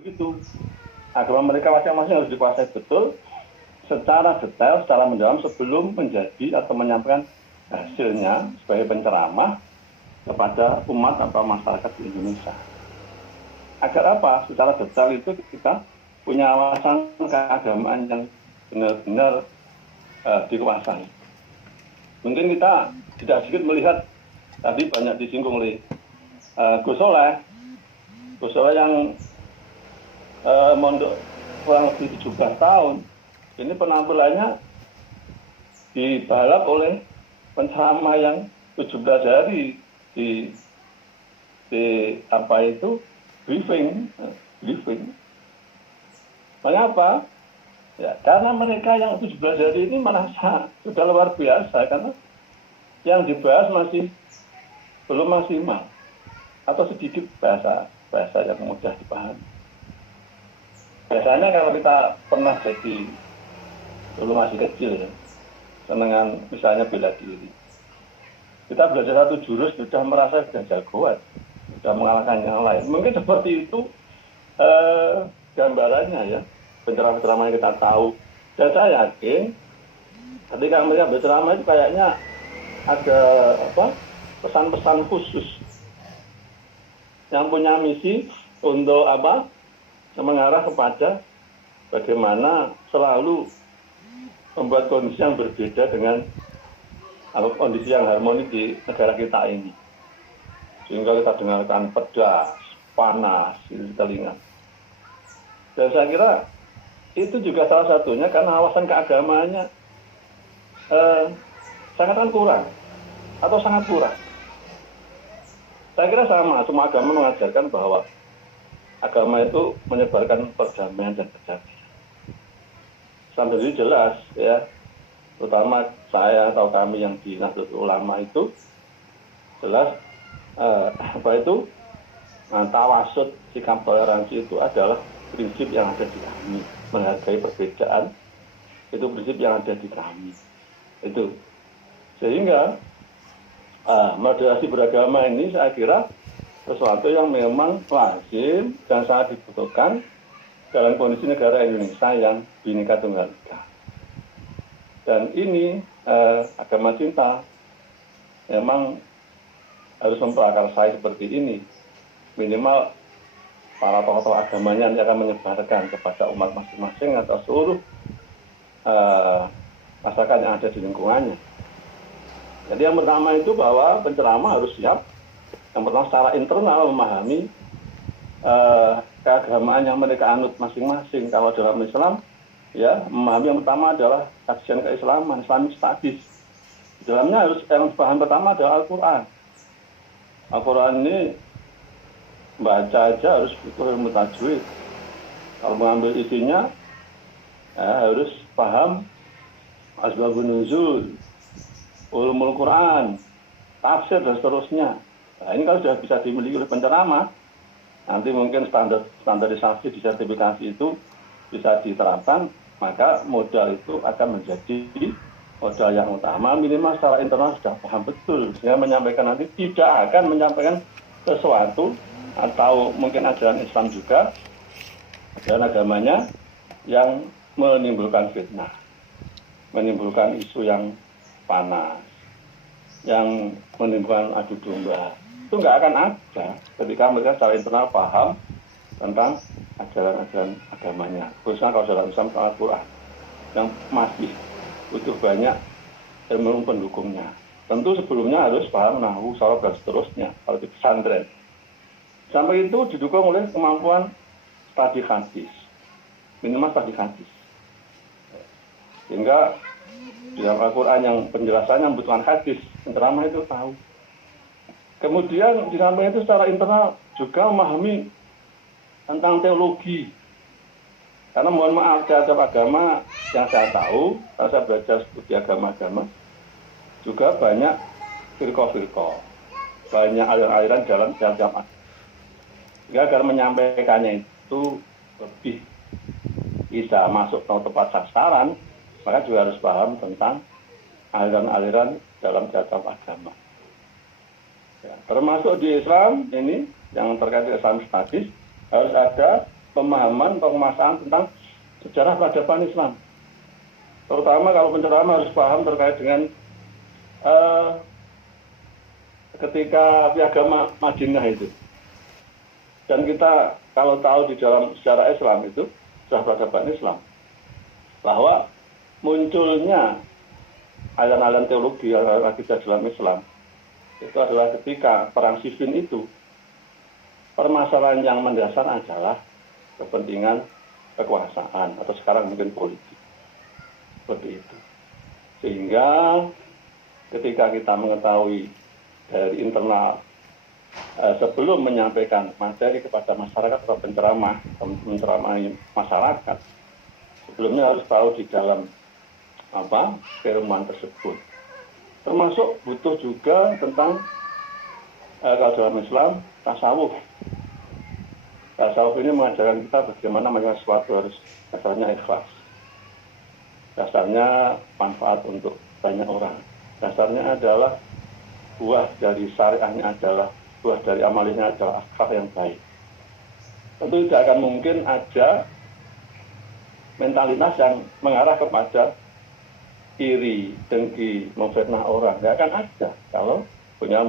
begitu. Agama mereka masing-masing harus dikuasai betul, secara detail, secara mendalam sebelum menjadi atau menyampaikan hasilnya sebagai penceramah kepada umat atau masyarakat di Indonesia. Agar apa? Secara detail itu kita punya wawasan keagamaan yang benar-benar dikuasai. Mungkin kita tidak sedikit melihat tadi banyak disinggung oleh Gus Soleh yang mondok kurang lebih 17 tahun. Ini penampilannya dibalap oleh penceramah yang 17 hari di apa itu briefing. Mengapa? Ya, karena mereka yang 17 hari ini merasa sudah luar biasa karena yang dibahas masih belum maksimal atau sedikit bahasa yang mudah dipahami. Biasanya kalau kita pernah jadi dulu masih kecil ya, senengan misalnya bela diri. Kita belajar satu jurus sudah merasa sudah jagoan, sudah mengalahkan yang lain. Mungkin seperti itu gambarannya ya, penceramah-penceramah yang kita tahu. Dan saya yakin ketika mereka berceramah itu kayaknya ada pesan-pesan khusus yang punya misi untuk mengarah kepada bagaimana selalu membuat kondisi yang berbeda dengan kondisi yang harmoni di negara kita ini. Sehingga kita dengarkan pedas, panas di telinga. Dan saya kira itu juga salah satunya karena wawasan keagamaannya sangat kurang atau sangat kurang. Saya kira sama, semua agama mengajarkan bahwa agama itu menyebarkan perdamaian dan kedamaian. Sampai ini jelas ya, terutama saya atau kami yang di Nahdlatul Ulama itu jelas tawasud, sikap toleransi itu adalah prinsip yang ada di kami. Menghargai perbedaan itu prinsip yang ada di kami. Itu sehingga moderasi beragama ini saya kira sesuatu yang memang lazim dan sangat dibutuhkan dalam kondisi negara Indonesia yang Bhinneka Tunggal Ika. Dan ini agama cinta memang harus memprakarsai seperti ini. Minimal para tokoh-tokoh agamanya yang akan menyebarkan kepada umat masing-masing atau seluruh masyarakat yang ada di lingkungannya. Jadi yang pertama itu bahwa penceramah harus siap. Yang pertama secara internal memahami keagamaan yang mereka anut masing-masing. Kalau dalam Islam, ya memahami yang pertama adalah kajian keislaman, Islamic Studies. Di dalamnya harus yang bahan pertama adalah Al-Quran. Al-Quran ini baca aja harus butuh ilmu tajwid. Kalau mengambil isinya, harus paham asbabun nuzul, ulumul Quran, tafsir dan seterusnya. Nah, ini kalau sudah bisa dimiliki oleh penceramah, nanti mungkin standarisasi di sertifikasi itu bisa diterapkan, maka modal itu akan menjadi modal yang utama. Minimal secara internal sudah paham betul, sehingga menyampaikan nanti tidak akan menyampaikan sesuatu atau mungkin ajaran Islam juga, ajaran agamanya yang menimbulkan fitnah, menimbulkan isu yang panas, yang menimbulkan adu domba. Itu nggak akan ada ketika mereka secara internal paham tentang ajaran-ajaran agamanya. Khususnya kalau dalam Islam Al-Quran yang masih butuh banyak ilmu pendukungnya. Tentu sebelumnya harus paham nahwu, sharaf dan seterusnya kalau di pesantren. Sampai itu didukung oleh kemampuan studi hadis, minimal studi hadis. Sehingga di dalam Al-Quran yang penjelasannya membutuhkan hadis, penceramah itu tahu. Kemudian di samping itu secara internal juga memahami tentang teologi. Karena mohon maaf, terhadap agama yang saya tahu, kalau saya belajar studi agama-agama, juga banyak firqah-firqah, banyak aliran-aliran dalam tiap-tiap agama. Sehingga agar menyampaikannya itu lebih bisa masuk ke tempat sasaran, maka juga harus paham tentang aliran-aliran dalam tiap-tiap agama. Ya, termasuk di Islam ini yang terkait dengan Islamic Studies harus ada pemahaman, pemasaran tentang sejarah peradaban Islam. Terutama kalau penceramah harus paham terkait dengan ketika piagam Madinah itu. Dan kita kalau tahu di dalam sejarah Islam itu, sejarah peradaban Islam, bahwa munculnya aliran-aliran teologi, aliran akidah dalam Islam, itu adalah ketika perang Siffin itu, permasalahan yang mendasar adalah kepentingan kekuasaan, atau sekarang mungkin politik. Seperti itu. Sehingga ketika kita mengetahui dari internal, sebelum menyampaikan materi kepada masyarakat atau menceramahi masyarakat, sebelumnya harus tahu di dalam firman tersebut. Termasuk butuh juga tentang kalau dalam Islam tasawuf. Tasawuf ini mengajarkan kita bagaimana melakukan sesuatu harus dasarnya ikhlas. Dasarnya manfaat untuk banyak orang. Dasarnya adalah buah dari syariahnya adalah, buah dari amalnya adalah akhlak yang baik. Tentu tidak akan mungkin ada mentalitas yang mengarah kepada iri, dengki, memfitnah orang. Tidak akan ada kalau punya